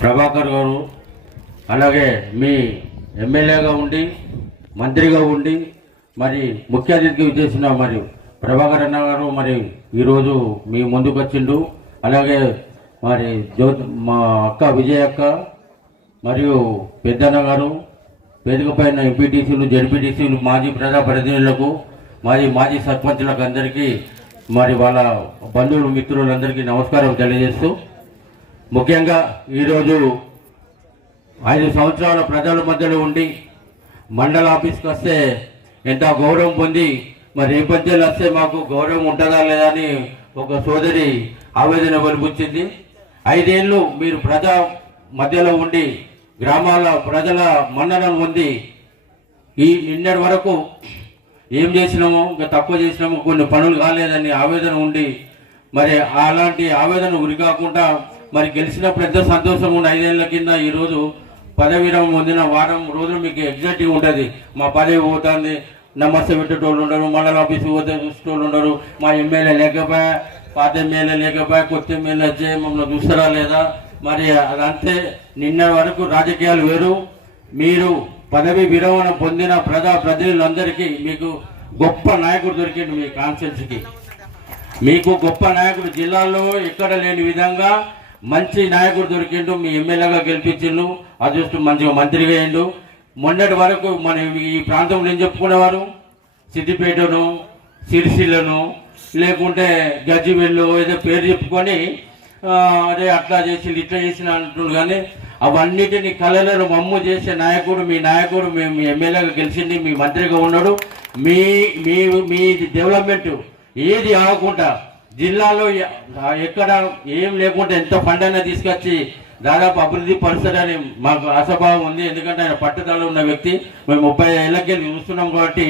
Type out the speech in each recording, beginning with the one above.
ప్రభాకర్ గారు అలాగే మీ ఎమ్మెల్యేగా ఉండి మంత్రిగా ఉండి మరి ముఖ్య అతిథిగా చేసిన మరి ప్రభాకర్ అన్న గారు మరి ఈరోజు మీ ముందుకు వచ్చిండు. అలాగే మరి జ్యోతి మా అక్క విజయ అక్క మరియు పెద్దన్న గారు వేదిక పైన ఎంపీటీసీలు జడ్పీటీసీలు మాజీ ప్రజాప్రతినిధులకు మాజీ మాజీ సర్పంచులకు అందరికీ మరి వాళ్ళ బంధువులు మిత్రులందరికీ నమస్కారం తెలియజేస్తూ ముఖ్యంగా ఈరోజు ఐదు సంవత్సరాల ప్రజల మధ్యలో ఉండి మండల ఆఫీస్కి వస్తే ఎంత గౌరవం పొంది మరి నేపథ్యాలు వస్తే మాకు గౌరవం ఉంటుందా లేదా అని ఒక సోదరి ఆవేదన వెలిపించింది. ఐదేళ్ళు మీరు ప్రజా మధ్యలో ఉండి గ్రామాల ప్రజల మండలం పొంది ఈ నిన్నటి వరకు ఏం చేసినామో ఇంకా తక్కువ చేసినామో కొన్ని పనులు కాలేదని ఆవేదన ఉండి మరి అలాంటి ఆవేదన గురికాకుండా మరి గెలిచినప్పుడు ఎంత సంతోషం ఉండే. ఐదేళ్ళ కింద ఈరోజు పదవి విరమణ పొందిన వారం రోజులు మీకు ఎగ్జాక్ట్గా ఉంటుంది. మా పదవి పోతుంది. నమస్తే పెట్టేటోళ్ళు ఉండరు మండల ఆఫీస్ పోతే చూసేటోళ్ళు ఉండరు. మా ఎమ్మెల్యే లేకపోయా పాత ఎమ్మెల్యే లేకపోయా కొత్త ఎమ్మెల్యే వచ్చే మమ్మల్ని చూస్తారా లేదా? మరి అదంతే. నిన్న వరకు రాజకీయాలు వేరు. మీరు పదవి విరమణ పొందిన ప్రజా ప్రతినిధులందరికీ మీకు గొప్ప నాయకుడు దొరికిండు మీ కాన్స్టిట్యున్సీకి మీకు గొప్ప నాయకుడు జిల్లాలో ఎక్కడ లేని విధంగా మంచి నాయకుడు దొరికిండు మీ ఎమ్మెల్యేగా గెలిపించిండు అదృష్టం మంచిగా మంత్రిగా అయిండు. మొన్నటి వరకు మన ఈ ప్రాంతంలో ఏం చెప్పుకునేవారు? సిద్దిపేటను సిరిసిల్లను లేకుంటే గజ్జివెళ్ళు ఏదో పేరు చెప్పుకొని అదే అట్లా చేసి ఇట్లా చేసిన అంటున్నారు కానీ అవన్నిటిని కళలను మమ్ము చేసే నాయకుడు మీ నాయకుడు మీ మీ ఎమ్మెల్యేగా గెలిచింది మీ మంత్రిగా ఉన్నాడు. మీ మీ మీ డెవలప్మెంట్ ఏది ఆగకుండా జిల్లాలో ఎక్కడ ఏం లేకుండా ఎంతో ఫండ్ అయినా తీసుకొచ్చి దాదాపు అభివృద్ధి పరుస్తాడని మాకు ఆశాభావం ఉంది. ఎందుకంటే ఆయన పట్టుదల ఉన్న వ్యక్తి. మేము ముప్పై ఏళ్ళకెళ్ళి చూస్తున్నాం కాబట్టి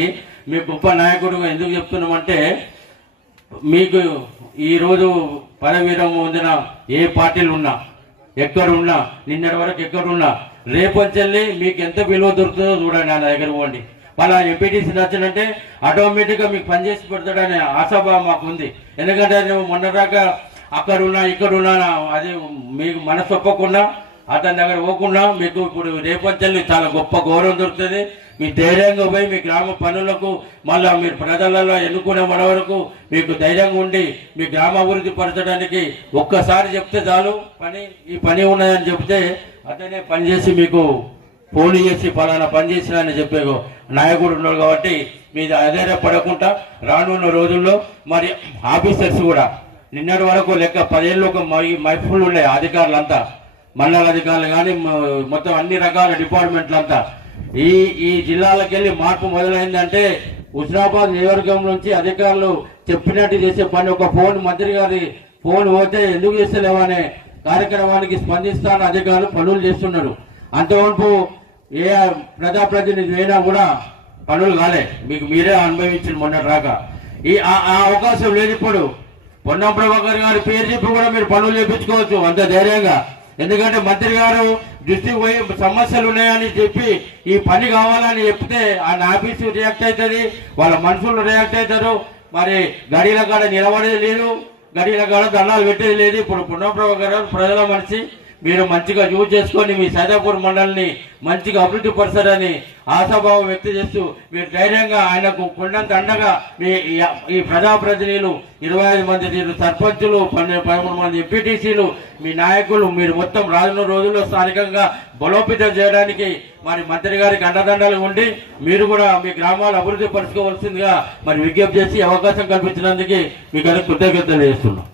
మీ గొప్ప నాయకుడు ఎందుకు చెప్తున్నామంటే మీకు ఈరోజు పదవీరం పొందిన ఏ పార్టీలు ఉన్నా ఎక్కడున్నా నిన్నటి వరకు ఎక్కడున్నా రేపొచ్చెల్లి మీకు ఎంత విలువ దొరుకుతుందో చూడండి నా దగ్గర పోండి. వాళ్ళ ఎంపీటీసీ నచ్చినంటే ఆటోమేటిక్గా మీకు పనిచేసి పెడతాడనే ఆశాభావం మాకు ఉంది ఎందుకంటే నువ్వు మొన్న దాకా ఇక్కడున్నా అది మీకు మనసు ఒప్పకుండా అతని దగ్గర పోకుండా మీకు ఇప్పుడు రేపొచ్చెల్లి చాలా గొప్ప గౌరవం దొరుకుతుంది. మీ ధైర్యంగా పోయి మీ గ్రామ పనులకు మళ్ళా మీరు ప్రజలలో ఎన్నుకునే మన వరకు మీకు ధైర్యంగా ఉండి మీ గ్రామ అభివృద్ధి పరచడానికి ఒక్కసారి చెప్తే చాలు. పని ఈ పని ఉన్నదని చెప్తే అతనే పని చేసి మీకు ఫోన్ చేసి పలానా పని చేసిన అని చెప్పే నాయకుడు ఉన్నాడు కాబట్టి మీద అధైర్యపడకుండా రానున్న రోజుల్లో మరి ఆఫీసర్స్ కూడా నిన్నటి వరకు లెక్క పదేళ్ళు ఒక మై మైఫుల్ ఉండే అధికారులంతా మండల అధికారులు కానీ మొత్తం అన్ని రకాల డిపార్ట్మెంట్లంతా. ఈ ఈ జిల్లాలకు వెళ్ళి మార్పు మొదలైందంటే హుస్నాబాద్ నియోజకవర్గం నుంచి అధికారులు చెప్పినట్టు చేసే పని. ఒక ఫోన్ మంత్రి గారి ఫోన్ పోతే ఎందుకు చేస్తలేవనే కార్యక్రమానికి స్పందిస్తాను అధికారులు పనులు చేస్తున్నారు. అంతవరకు ఏ ప్రజాప్రతినిధి అయినా కూడా పనులు కాలే. మీకు మీరే అనుభవించిన మొన్నటి రాక ఈ ఆ- ఆ అవకాశం లేదు ఇప్పుడు. పొన్నం ప్రభాకర్ గారి పేరు చెప్పి కూడా మీరు పనులు చేయించుకోవచ్చు అంత ధైర్యంగా. ఎందుకంటే మంత్రి గారు దృష్టికి పోయి సమస్యలు ఉన్నాయని చెప్పి ఈ పని కావాలని చెప్తే ఆయన ఆఫీసు రియాక్ట్ అవుతుంది వాళ్ళ మనుషులు రియాక్ట్ అవుతారు. మరి గడిల కాడ నిలబడేది లేదు గడిల కాడ దండాలు పెట్టేది లేదు. ఇప్పుడు పొన్నం ప్రభాకర్ గారు ప్రజల మనిషి. మీరు మంచిగా యూజ్ చేసుకొని మీ సైదాపూర్ మండలిని మంచిగా అభివృద్ధి పరచారని ఆశాభావం వ్యక్తం చేస్తూ మీరు ధైర్యంగా ఆయనకు కొండంత అండగా మీ ఈ- ఈ ప్రజాప్రతినిధులు ఇరవై ఐదు మంది మీరు సర్పంచులు పన్నెండు పదమూడు మంది ఎంపీటీసీలు మీ నాయకులు మీరు మొత్తం రానున్న రోజుల్లో స్థానికంగా బలోపేతం చేయడానికి మరి మంత్రి గారికి అండదండలు ఉండి మీరు కూడా మీ గ్రామాలు అభివృద్ధి పరచుకోవాల్సిందిగా మరి విజ్ఞప్తి చేసి అవకాశం కల్పించినందుకు మీకు అది కృతజ్ఞతలు చేస్తున్నాం